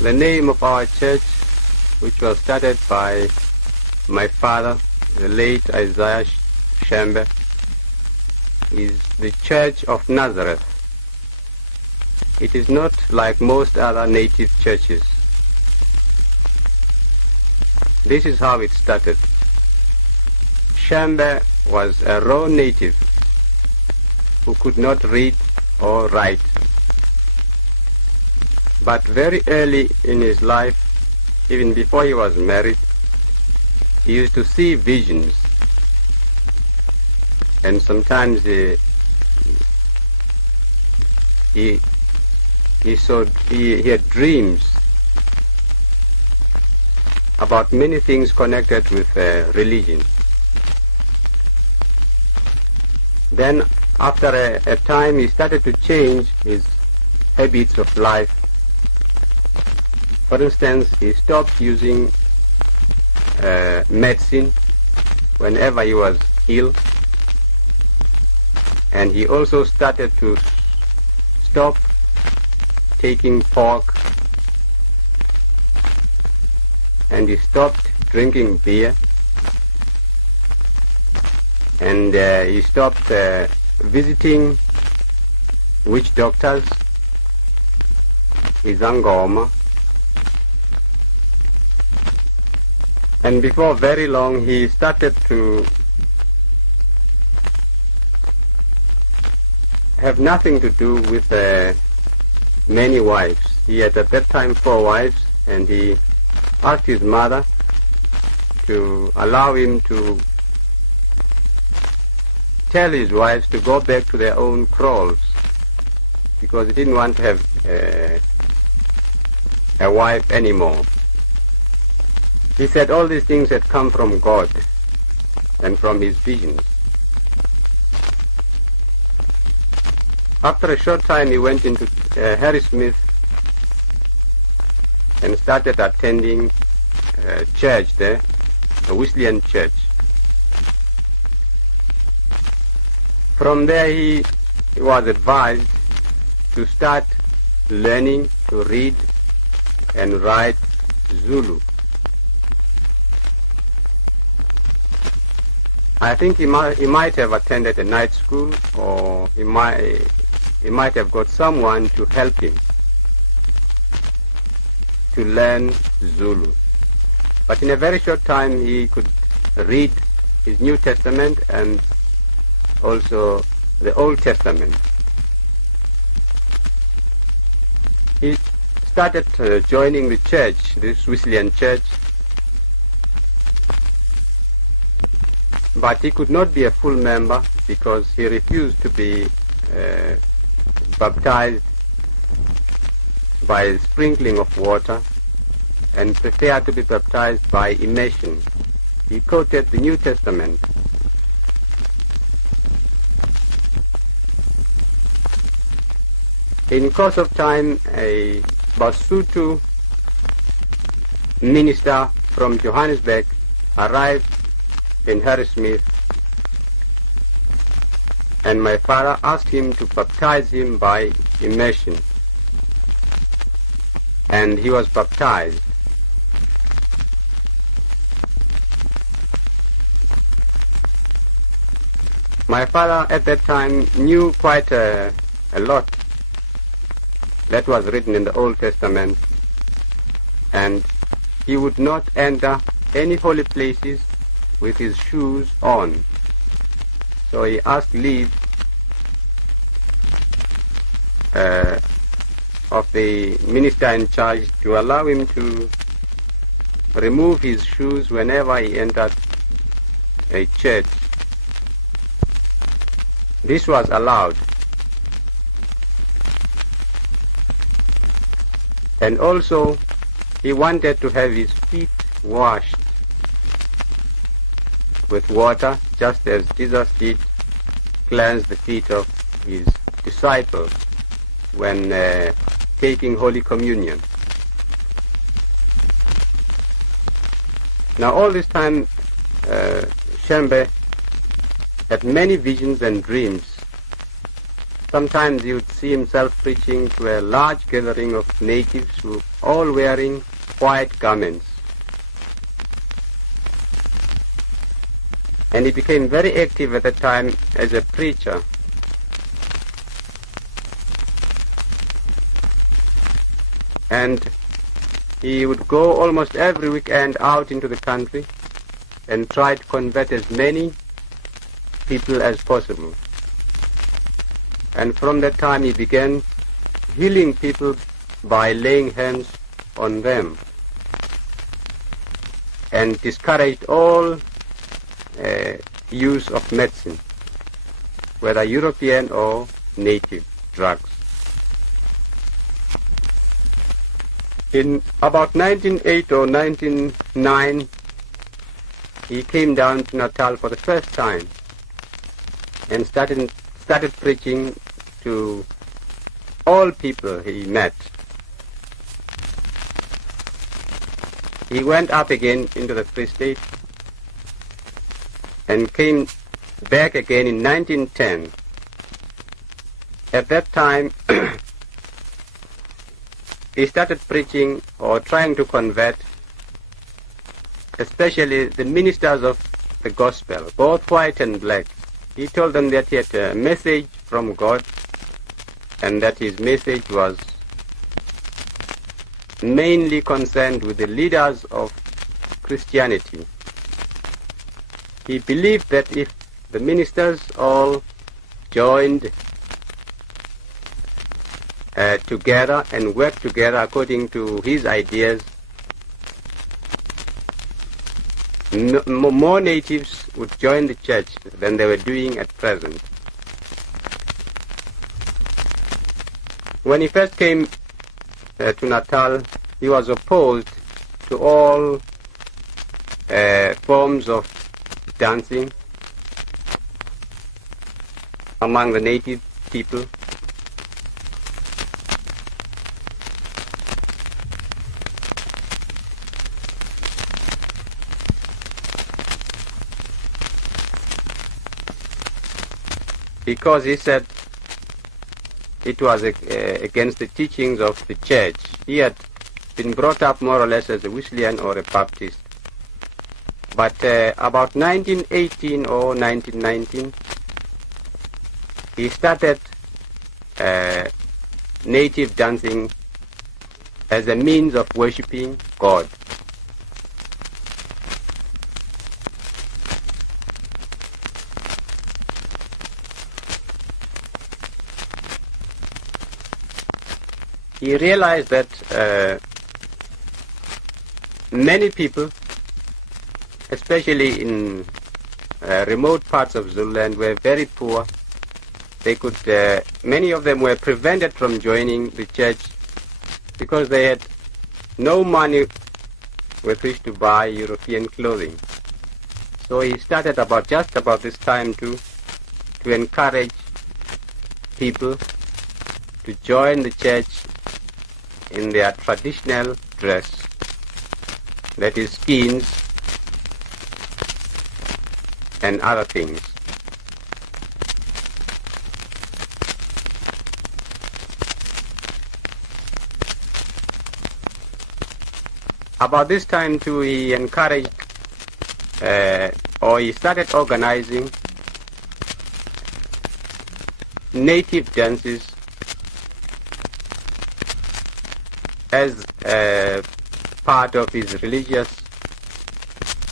The name of our church, which was started by my father, the late J.G Shembe, is the Church of Nazareth. It is not like most other native churches. This is how it started. Shembe was a raw native who could not read or write. But very early in his life, even before he was married, he used to see visions. And sometimes he had dreams about many things connected with religion. Then after a time he started to change his habits of life. For instance, he stopped using medicine whenever he was ill, and he also started to stop taking pork, and he stopped drinking beer, and he stopped visiting witch doctors, izangoma. And before very long, he started to have nothing to do with many wives. He had at that time 4 wives, and he asked his mother to allow him to tell his wives to go back to their own kraals, because he didn't want to have a wife anymore. He said all these things had come from God and from his visions. After a short time, he went into Harrismith and started attending church there, a Wesleyan church. From there, he was advised to start learning to read and write Zulu. I think he might have attended a night school, or he might have got someone to help him to learn Zulu. But in a very short time he could read his New Testament and also the Old Testament. He started joining the church, this Wesleyan church, but he could not be a full member because he refused to be baptized by sprinkling of water and preferred to be baptized by immersion. He quoted the New Testament. In course of time, a Basotho minister from Johannesburg arrived in Harrismith, and my father asked him to baptize him by immersion, and he was baptized. My father at that time knew quite a lot that was written in the Old Testament, and he would not enter any holy places with his shoes on. So he asked leave of the minister in charge to allow him to remove his shoes whenever he entered a church. This was allowed. And also, he wanted to have his feet washed with water, just as Jesus did cleanse the feet of his disciples when taking Holy Communion. Now all this time, Shembe had many visions and dreams Sometimes you would see himself preaching to a large gathering of natives who all wearing white garments. And he became very active at the time as a preacher. And he would go almost every weekend out into the country and try to convert as many people as possible. And from that time he began healing people by laying hands on them, and discouraged all use of medicine, whether European or native drugs. In about 1908 or 1909, he came down to Natal for the first time and started preaching to all people he met. He went up again into the Free State and came back again in 1910. At that time, he started preaching or trying to convert, especially the ministers of the gospel, both white and black. He told them that he had a message from God, and that his message was mainly concerned with the leaders of Christianity. He believed that if the ministers all joined together and worked together according to his ideas, more natives would join the church than they were doing at present. When he first came to Natal, he was opposed to all forms of dancing among the native people. Because he said it was against the teachings of the church. He had been brought up more or less as a Wesleyan or a Baptist. But about 1918 or 1919, he started native dancing as a means of worshipping God. He realized that many people, especially in remote parts of Zululand, were very poor. They could, many of them were prevented from joining the church because they had no money with which to buy European clothing. So he started just about this time to encourage people to join the church in their traditional dress, that is skins and other things. About this time too, he encouraged or he started organizing native dances as part of his religious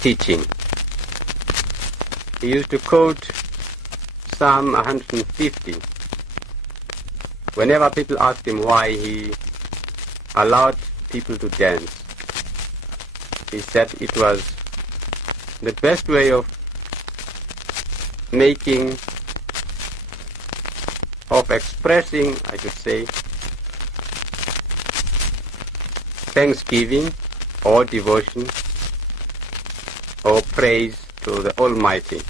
teaching. He used to quote Psalm 150 whenever people asked him why he allowed people to dance. He said it was the best way of expressing, I should say, thanksgiving or devotion or praise to the Almighty.